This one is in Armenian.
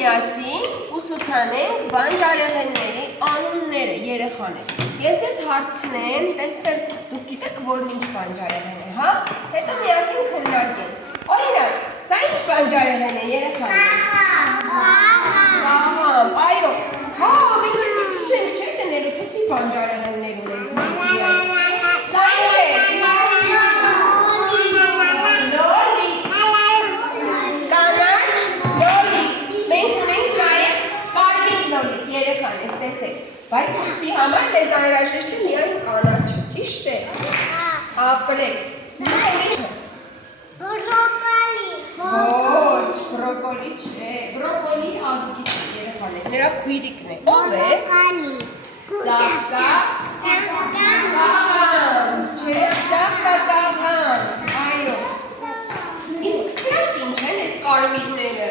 միասին ուսուցանենք բանջարեղենների անունները երեխաներ։ Ես ես հարցնեմ, տեսնեմ, դուք գիտեք, որն ինչ բանջարեղեն է, հա? Հետո միասին քննարկենք։ Օրինակ, սա ինչ բանջարեղեն է երեխաներ։ Ահա, այո։ Հա, մենք ցույց ենք չէ՞ տներու թե բանջարեղեններ ունենք։ Սա ինչ է։ Երեխաներ, տեսեք, բայց ցույցի համար մեզ անհրաժեշտ է միայն կանաչը, ճիշտ է։ Ապրեք։ Ուրիշ է։ Բրոկոլի։ Ոչ, բրոկոլի չէ։ Բրոկոլի ազգից է երեխաներ, նրա քույրիկն է։ Ո՞վ է։ Ծաղկական։ Չէ, ծաղկական։ Այո։ Իսկ սրանք ինչ են, այս կարմիրները։